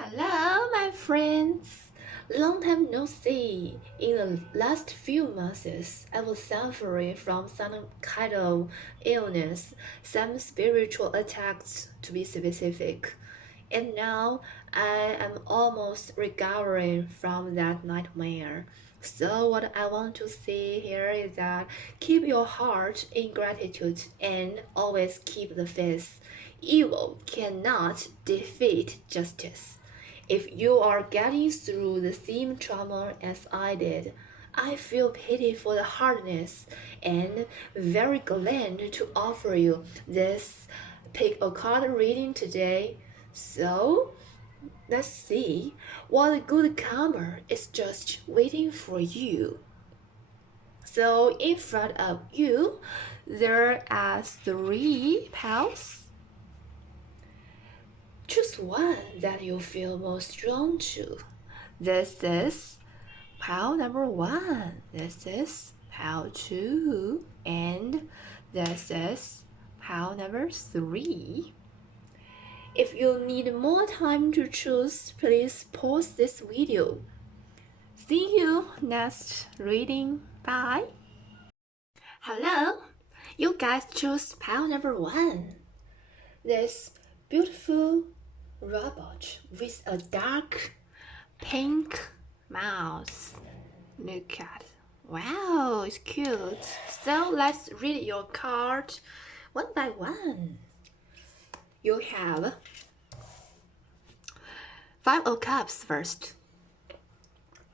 Hello, my friends. Long time no see. In the last few months, I was suffering from some kind of illness, some spiritual attacks to be specific. And now I am almost recovering from that nightmare. So, what I want to say here is that keep your heart in gratitude and always keep the faith. Evil cannot defeat justice. If you are getting through the same trauma as I did, I feel pity for the hardness and very glad to offer you this pick a card reading today. So, let's see what good karma is just waiting for you. So, in front of you, there are three piles. Choose one that you feel most drawn to. This is pile number 1. This is pile 2. And this is pile number 3. If you need more time to choose, please pause this video. See you next reading. Bye. Hello, you guys choose pile number 1. This beautiful robot with a dark pink mouth. Look at, wow, it's cute. So let's read your card one by one. You have 5 of Cups first.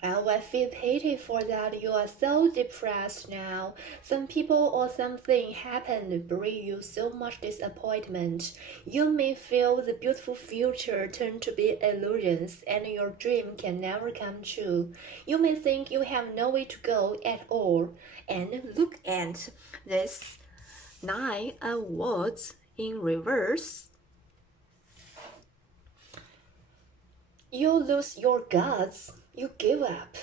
Well, I feel pity for that you are so depressed now. Some people or something happened to bring you so much disappointment. You may feel the beautiful future turn to be illusions and your dream can never come true. You may think you have no way to go at all. And look at this 9 of Wands in reverse. You lose your guts. You give up.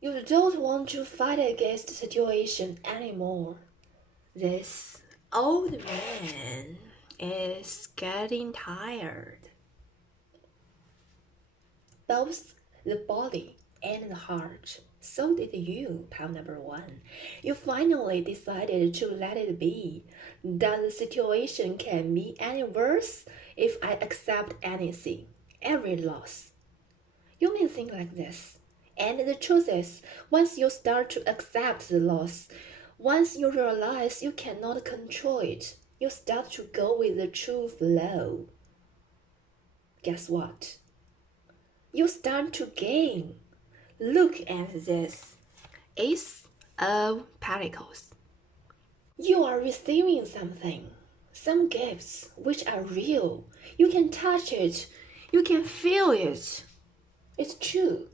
You don't want to fight against the situation anymore. This old man is getting tired. Both the body and the heart. So did you, pile number 1. You finally decided to let it be. That the situation can be any worse if I accept anything. Every loss. You may think like this. And the truth is, once you start to accept the loss, once you realize you cannot control it, you start to go with the true flow. Guess what? You start to gain. Look at this. Ace of Pentacles. You are receiving something. Some gifts which are real. You can touch it. You can feel it. It's true.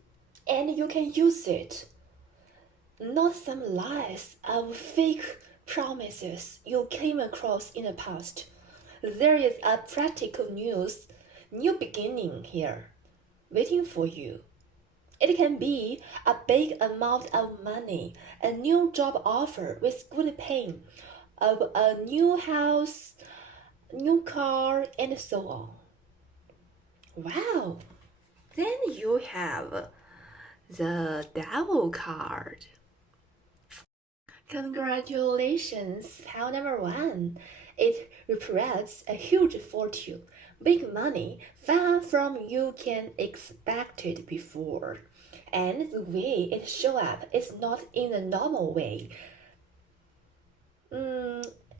And you can use it. Not some lies of fake promises you came across in the past. There is a practical new beginning here, waiting for you. It can be a big amount of money, a new job offer with good pay, of a new house, new car, and so on. Wow! Then you have the Devil card. Congratulations, pile number 1. It represents a huge fortune, big money, far from you can expect it before. And the way it show up is not in the normal way.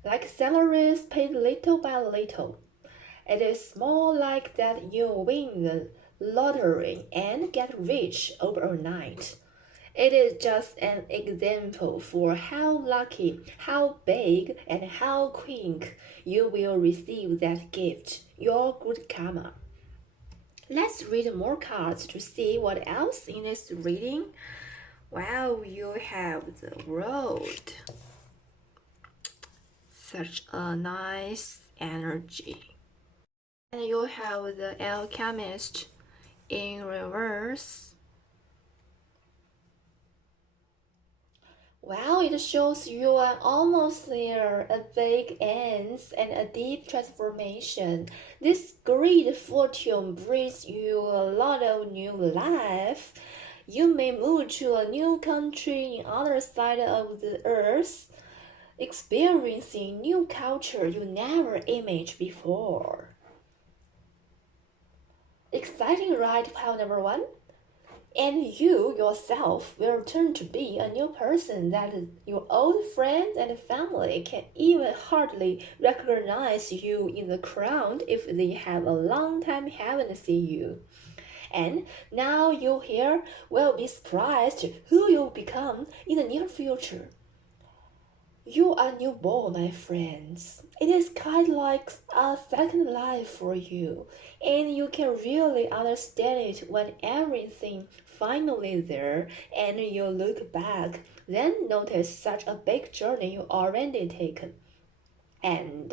Like salaries paid little by little. It is more like that you win the lottery and get rich overnight. It is just an example for how lucky, how big, and how quick you will receive that gift, your good karma. Let's read more cards to see what else in this reading. Wow, you have the Road. Such a nice energy. And you have the Alchemist in reverse. Well, it shows you are almost there, a big end and a deep transformation. This great fortune brings you a lot of new life. You may move to a new country in other side of the earth, experiencing new culture you never imagined before. Exciting, right? Pile number one. And you yourself will turn to be a new person that your old friends and family can even hardly recognize you in the crowd if they have a long time haven't seen you. And now you here will be surprised who you'll become in the near future. You are newborn, my friends. It is kind of like a second life for you, and you can really understand it when everything finally there and you look back, then notice such a big journey you already taken, and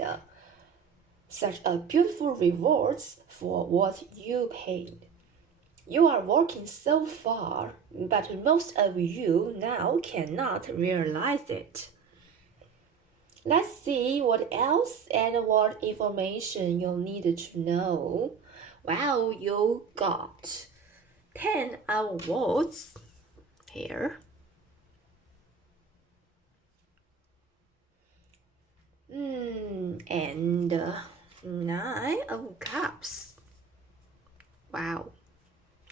such a beautiful rewards for what you paid. You are working so far, but most of you now cannot realize it. Let's see what else and what information you'll need to know. Well, you got 10 awards here. And 9 of cups. Wow.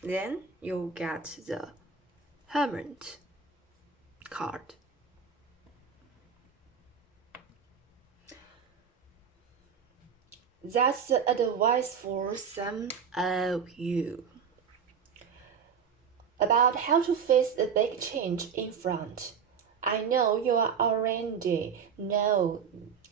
Then you get the Hermit card. That's the advice for some of you about how to face the big change in front. I know you already know,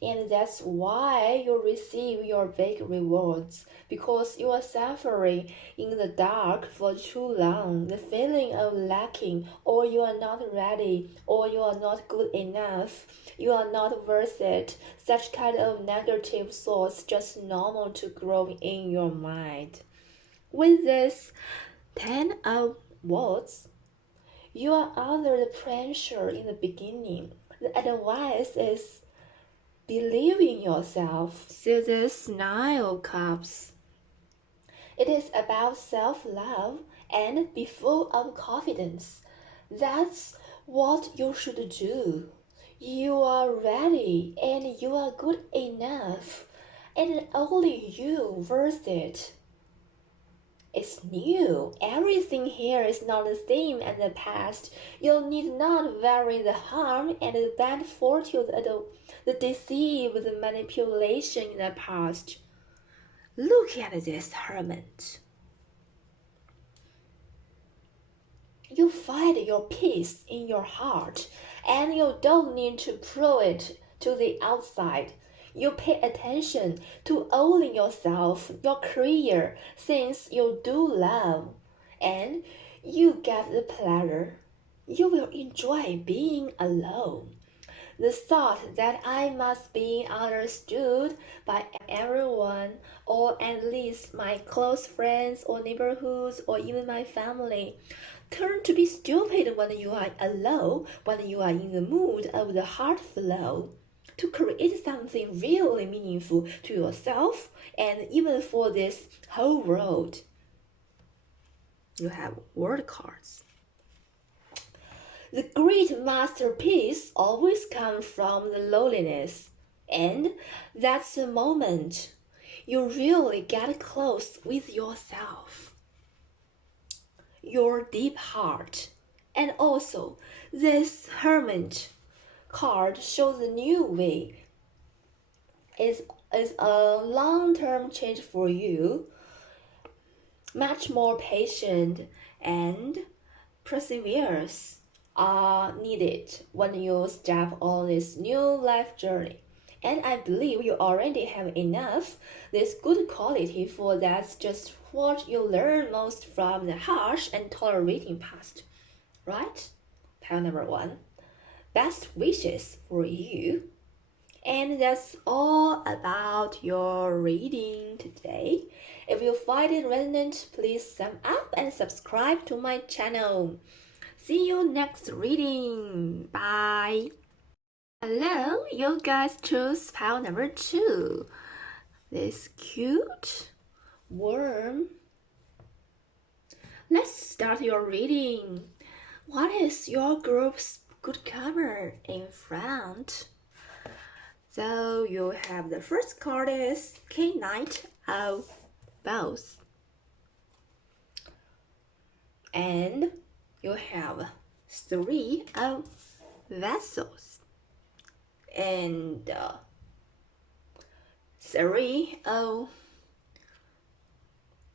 and that's why you receive your big rewards, because you are suffering in the dark for too long. The feeling of lacking, or you are not ready, or you are not good enough, you are not worth it. Such kind of negative thoughts just normal to grow in your mind. With this 10 of words, you are under the pressure in the beginning. The advice is believe in yourself. See this 9 of cups. It is about self-love and be full of confidence. That's what you should do. You are ready and you are good enough, and only you worth it. It's new. Everything here is not the same as the past. You need not worry the harm and the bad fortune, the deceit, the manipulation in the past. Look at this hermit. You find your peace in your heart, and you don't need to prove it to the outside. You pay attention to owning yourself, your career, things you do love, and you get the pleasure. You will enjoy being alone. The thought that I must be understood by everyone, or at least my close friends or neighborhoods or even my family, turn to be stupid when you are alone, when you are in the mood of the heart flow. To create something really meaningful to yourself and even for this whole world. You have word cards. The great masterpiece always comes from the loneliness, and that's the moment you really get close with yourself, your deep heart. And also, this hermit card shows a new way. It's a long-term change for you, much more patient and perseverance are needed when you step on this new life journey. And I believe you already have enough this good quality for that's just what you learn most from the harsh and tolerating past, right? Pile number 1. Best wishes for you. And that's all about your reading today. If you find it resonant, please thumb up and subscribe to my channel. See you next reading. Bye. Hello, you guys choose pile number 2. This cute worm. Let's start your reading. What is your group's good cover in front? So you have the first card is King Knight of Bows. And you have 3 of Vessels. And 3 of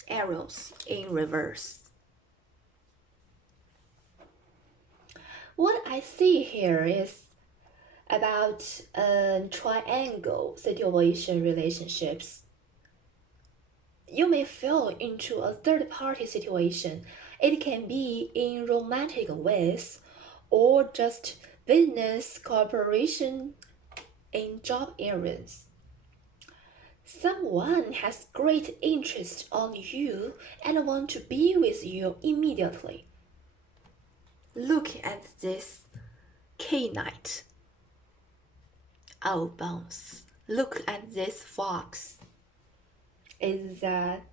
Arrows in reverse. What I see here is about triangle situation relationships. You may fall into a third-party situation. It can be in romantic ways or just business cooperation in job areas. Someone has great interest on you and want to be with you immediately. Look at this K-Knight. Oh, bones. Look at this fox. Is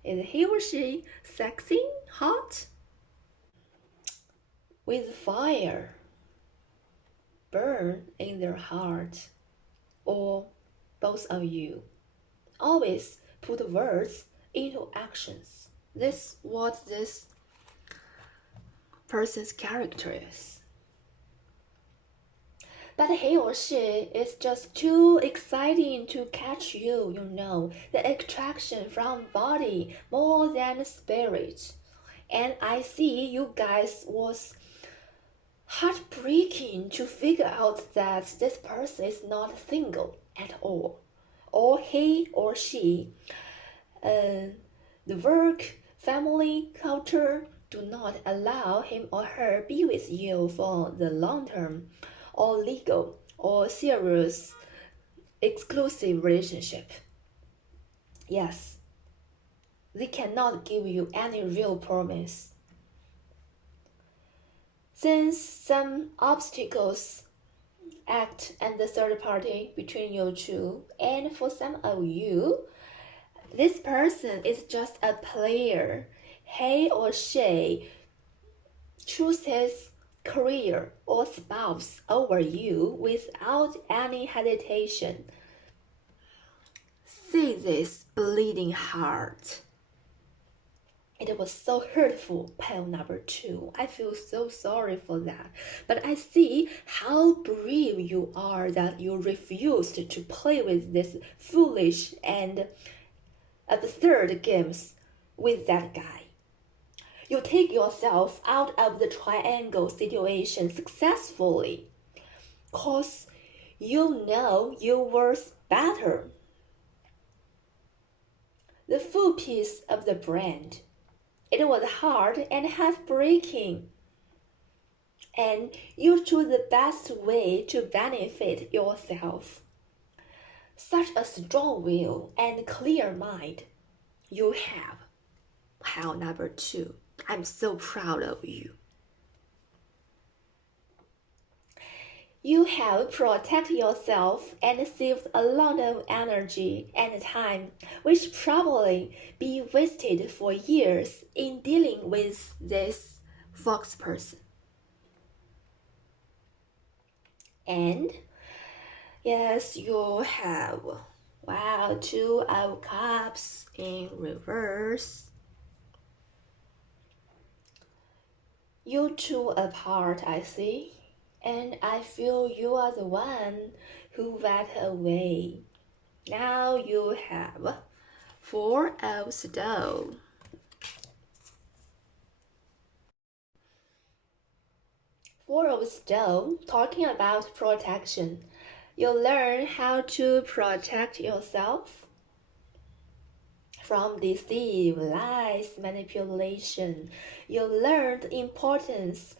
he or she sexy, hot? With fire burn in their heart, or both of you. Always put words into actions. This is what this person's character is. But he or she is just too exciting to catch you, you know. The attraction from body more than spirit. And I see you guys was heartbreaking to figure out that this person is not single at all. Or he or she. The work, family, culture do not allow him or her be with you for the long term, or legal, or serious, exclusive relationship. Yes, they cannot give you any real promise. Since some obstacles act as the third party between you two, and for some of you, this person is just a player. He or she chooses career or spouse over you without any hesitation. See this bleeding heart. It was so hurtful, pile number 2. I feel so sorry for that. But I see how brave you are that you refused to play with this foolish and absurd games with that guy. You take yourself out of the triangle situation successfully, cause you know you worth better. The full piece of the brand. It was hard and heartbreaking, and you chose the best way to benefit yourself. Such a strong will and clear mind you have. Pile number 2. I'm so proud of you. You have protected yourself and saved a lot of energy and time, which probably be wasted for years in dealing with this fox person. And yes, you have, wow, 2 of cups in reverse. You two apart, I see, and I feel you are the one who went away. Now you have 4 of stone. Four of stone, talking about protection. You learn how to protect yourself from deceit, lies, manipulation. You learned the importance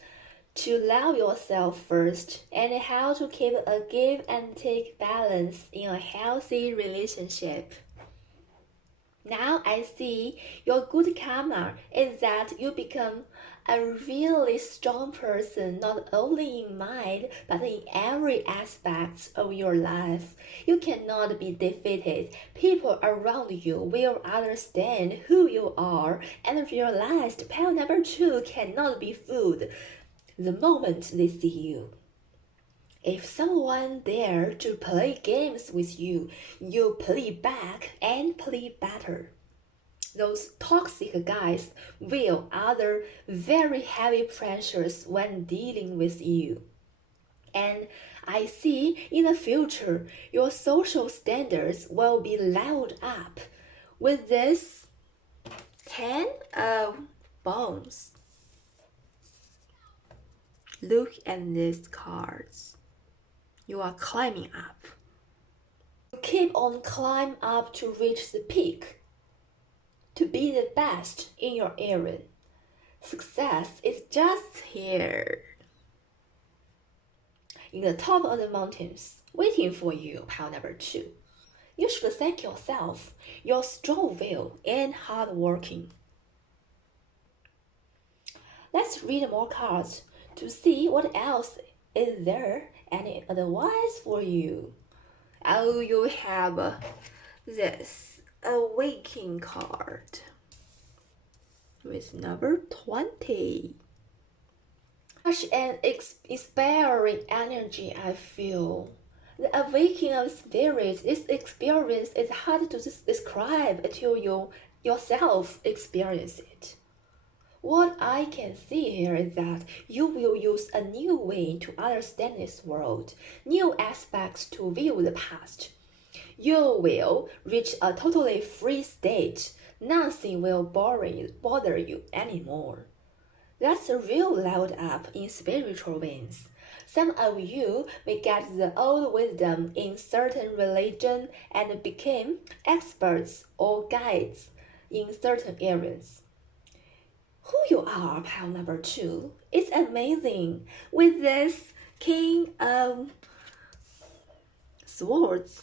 to love yourself first and how to keep a give and take balance in a healthy relationship. Now I see your good karma is that you become a really strong person, not only in mind, but in every aspect of your life. You cannot be defeated. People around you will understand who you are and realize pile number 2 cannot be fooled the moment they see you. If someone dare to play games with you, you play back and play better. Those toxic guys will under very heavy pressures when dealing with you. And I see in the future your social standards will be leveled up with this 10 of bones. Look at these cards. You are climbing up. You keep on climbing up to reach the peak. To be the best in your area. Success is just here. In the top of the mountains, waiting for you, pile number 2. You should thank yourself, your strong will and hard working. Let's read more cards to see what else is there and advice for you. Oh, you have this Awakening card with number 20. Such an inspiring energy, I feel. The awakening of spirit, this experience is hard to describe until you yourself experience it. What I can see here is that you will use a new way to understand this world, new aspects to view the past. You will reach a totally free state. Nothing will bother you anymore. That's a real leveled up in spiritual ways. Some of you may get the old wisdom in certain religion and became experts or guides in certain areas. Who you are, pile number 2, is amazing with this King of Swords.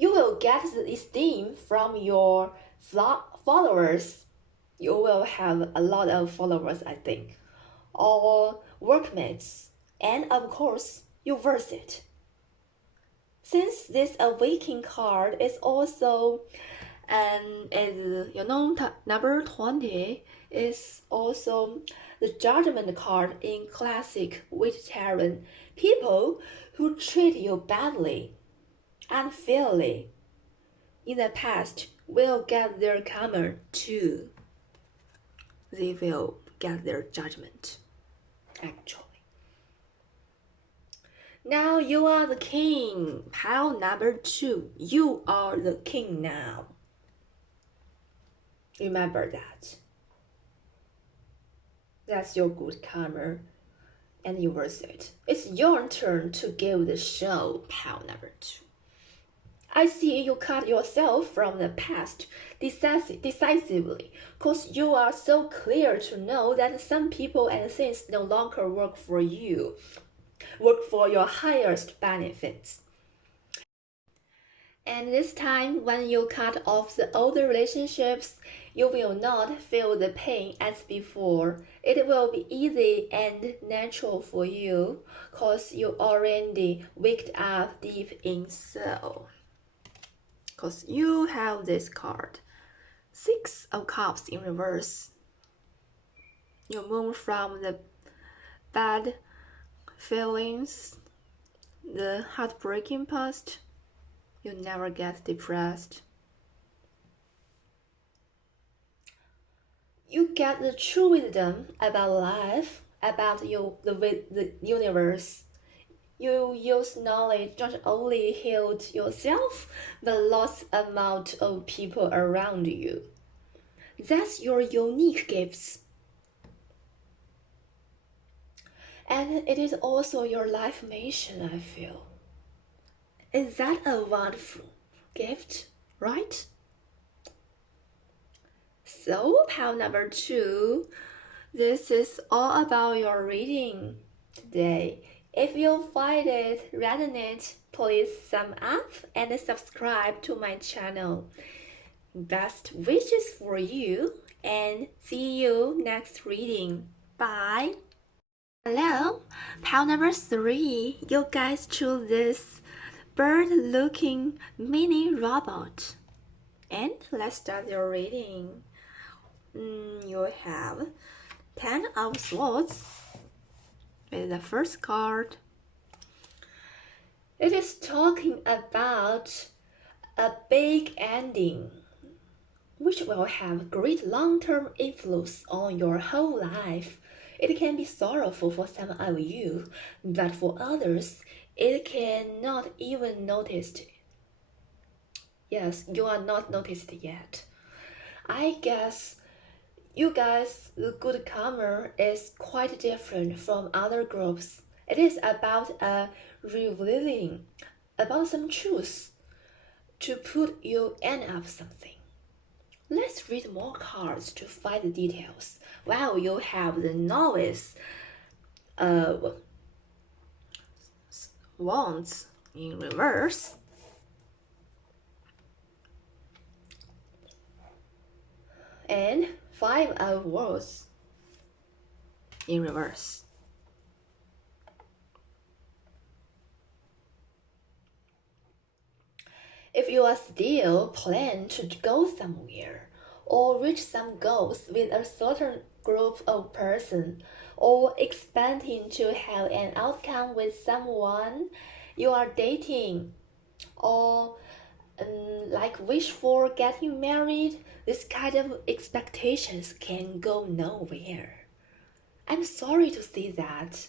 You will get the esteem from your followers. You will have a lot of followers, I think, or workmates, and of course, you worth it. Since this awakening card is also, number 20 is also the judgment card in classic witch tarot. People who treat you badly, unfairly, in the past will get their karma too. They will get their judgment, actually. Now you are the king. Pile number 2. You are the king now. Remember that. That's your good karma, and you worth it. It's your turn to give the show, pile number 2. I see you cut yourself from the past decisively, cause you are so clear to know that some people and things no longer work for you, work for your highest benefits. And this time, when you cut off the old relationships, you will not feel the pain as before. It will be easy and natural for you, cause you already waked up deep inside. Because you have this card, 6 of Cups in reverse. You move from the bad feelings, the heartbreaking past. You never get depressed. You get the true wisdom about life, about the universe. You use knowledge not only healed yourself, but lots amount of people around you. That's your unique gifts. And it is also your life mission, I feel. Is that a wonderful gift, right? So, pile number 2, this is all about your reading today. If you find it resonate, please thumb up and subscribe to my channel. Best wishes for you and see you next reading. Bye. Hello, pile number 3. You guys choose this bird-looking mini robot. And let's start your reading. You have 10 of Swords with the first card. It is talking about a big ending, which will have great long-term influence on your whole life. It can be sorrowful for some of you, but for others, it cannot even noticed. Yes, you are not noticed yet. I guess you guys, the good karma is quite different from other groups. It is about a revealing, about some truth to put you end up something. Let's read more cards to find the details. While you have the novice of wands in reverse. And 5 of wands in reverse. If you are still planning to go somewhere or reach some goals with a certain group of person, or expecting to have an outcome with someone you are dating, or like wish for getting married, this kind of expectations can go nowhere. I'm sorry to see that,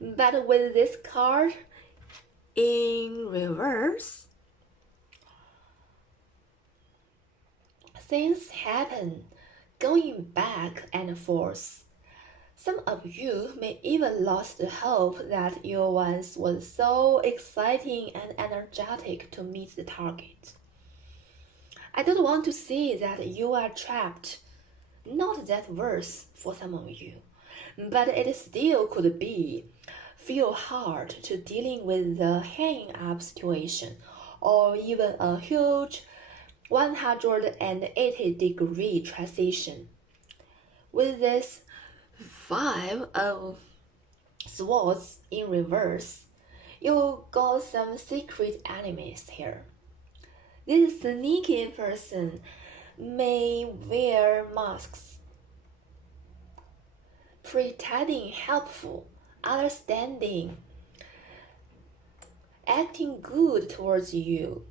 but with this card in reverse, things happen, going back and forth. Some of you may even lost the hope that you once was so exciting and energetic to meet the target. I don't want to see that you are trapped. Not that worse for some of you, but it still could be feel hard to dealing with the hanging up situation, or even a huge 180-degree transition. With this 5 of Swords in reverse, you got some secret enemies here. This sneaky person may wear masks, pretending helpful, understanding, acting good towards you,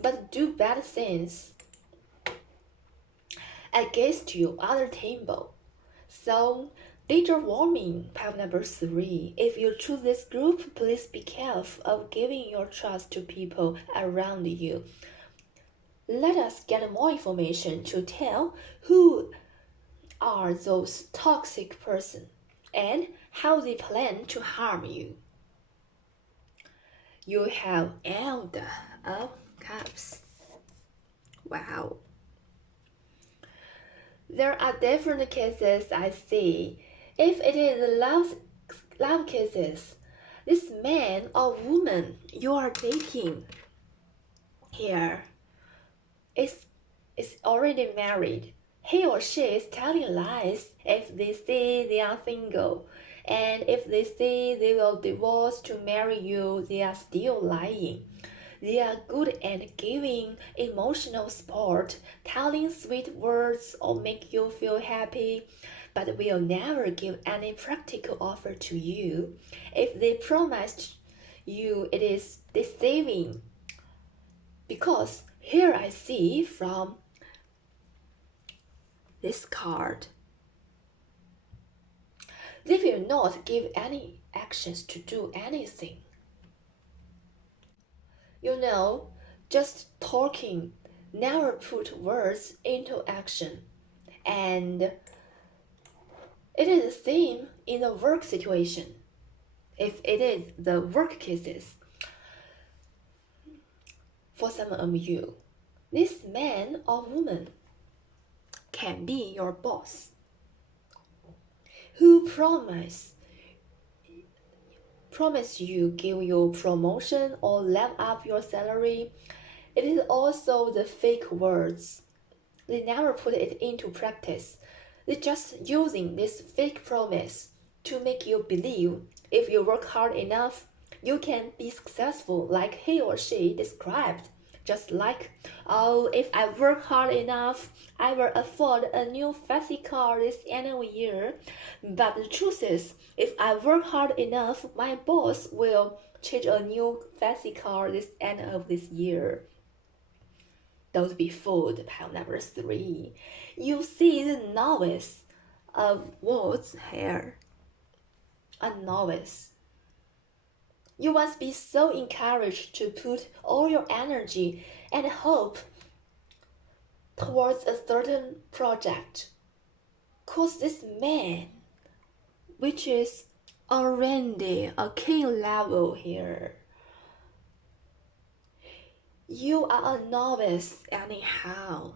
but do bad things against you other table. So, danger warning, pile number 3. If you choose this group, please be careful of giving your trust to people around you. Let us get more information to tell who are those toxic persons and how they plan to harm you. You have Elder of Cups. Wow. There are different cases I see. If it is love cases, this man or woman you are dating here is already married. He or she is telling lies if they say they are single, and if they say they will divorce to marry you, they are still lying. They are good at giving emotional support, telling sweet words or make you feel happy, but will never give any practical offer to you. If they promised you, it is deceiving. Because here I see from this card, they will not give any actions to do anything. You know, just talking, never put words into action. And it is the same in a work situation. If it is the work cases, for some of you, this man or woman can be your boss, who promise you give you promotion or level up your salary, It is also the fake words. They never put it into practice. They're just using this fake promise to make you believe if you work hard enough, you can be successful like he or she described. Just like, oh, if I work hard enough, I will afford a new fancy car this end of the year. But the truth is, if I work hard enough, my boss will change a new fancy car this end of this year. Don't be fooled, pile number 3. You see the novice of words here. A novice. You must be so encouraged to put all your energy and hope towards a certain project. Cause this man, which is already a king level here, you are a novice anyhow.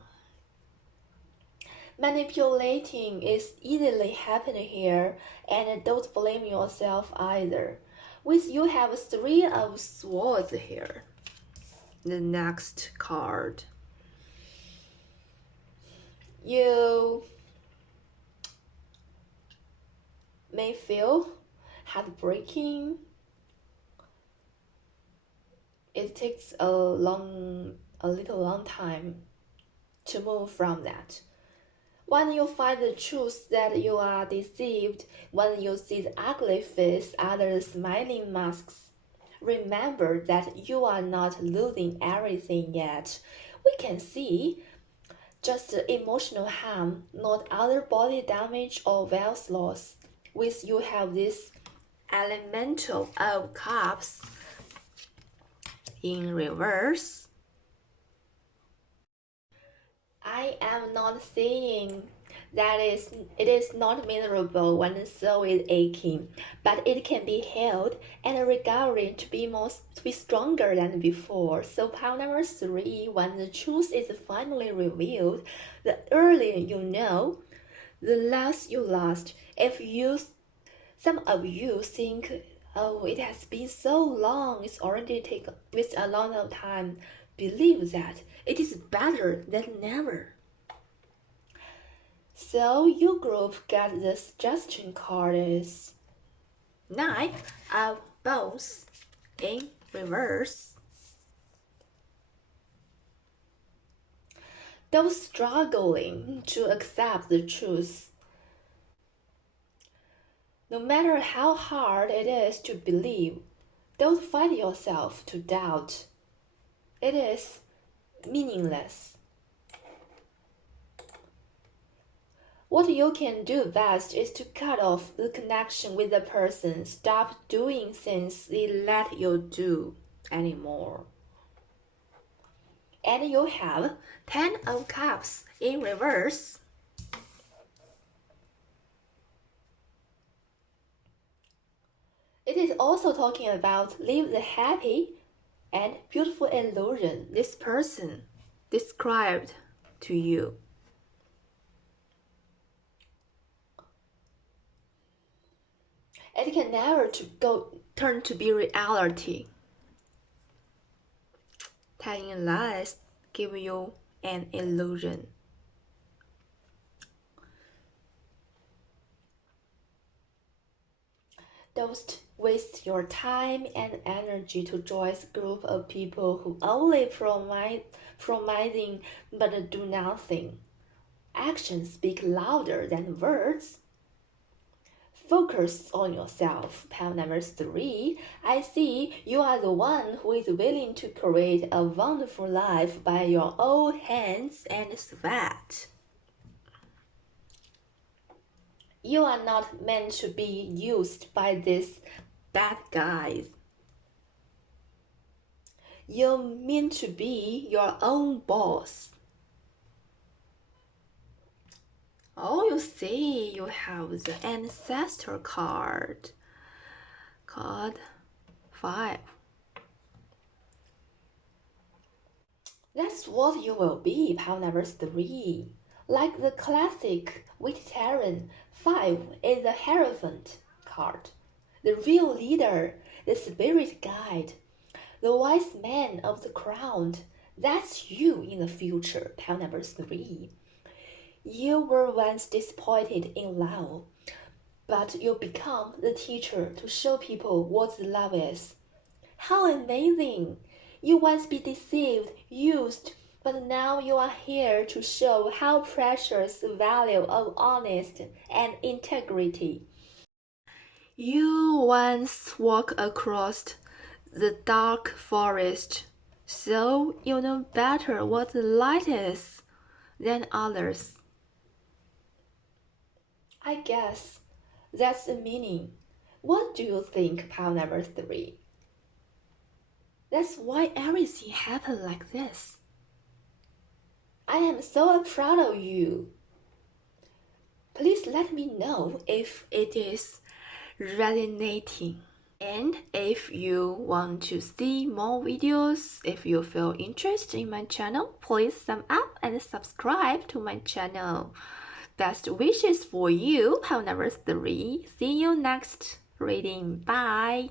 Manipulating is easily happening here, and don't blame yourself either. With you have 3 of swords here. The next card. You may feel heartbreaking. It takes a little long time to move from that. When you find the truth that you are deceived, when you see the ugly face under the smiling masks, remember that you are not losing everything yet. We can see just emotional harm, not other body damage or wealth loss. With you have this elemental of cups in reverse. I am not saying that it is not miserable when the soul is aching, but it can be healed and recovered to be stronger than before. So pile number 3, when the truth is finally revealed, the earlier you know, the less you lost. Some of you think, oh, it has been so long, it's already taken with a lot of time. Believe that it is better than never. So your group got the suggestion card is 9 of bones in reverse. Those struggling to accept the truth. No matter how hard it is to believe, don't fight yourself to doubt. It is meaningless. What you can do best is to cut off the connection with the person. Stop doing things they let you do anymore. And you have 10 of cups in reverse. It is also talking about live the happy and beautiful illusion this person described to you. It can never turn to be reality. Telling lies give you an illusion. Don't waste your time and energy to join a group of people who only promising but do nothing. Actions speak louder than words. Focus on yourself. Pile number 3. I see you are the one who is willing to create a wonderful life by your own hands and sweat. You are not meant to be used by these bad guys. You're meant to be your own boss. Oh, you see, you have the ancestor card. Card 5. That's what you will be, pile number 3. Like the classic vegetarian, 5 is the Hierophant card. The real leader, the spirit guide, the wise man of the crown, That's you in the future, pile number 3. You were once disappointed in love, but you become the teacher to show people what love is. How amazing! You once be deceived, used, but now you are here to show how precious the value of honesty and integrity. You once walked across the dark forest, so you know better what the light is than others. I guess that's the meaning. What do you think, pile number 3? That's why everything happened like this. I am so proud of you. Please let me know if it is resonating. And if you want to see more videos, if you feel interested in my channel, please thumb up and subscribe to my channel. Best wishes for you, pile number 3. See you next reading. Bye.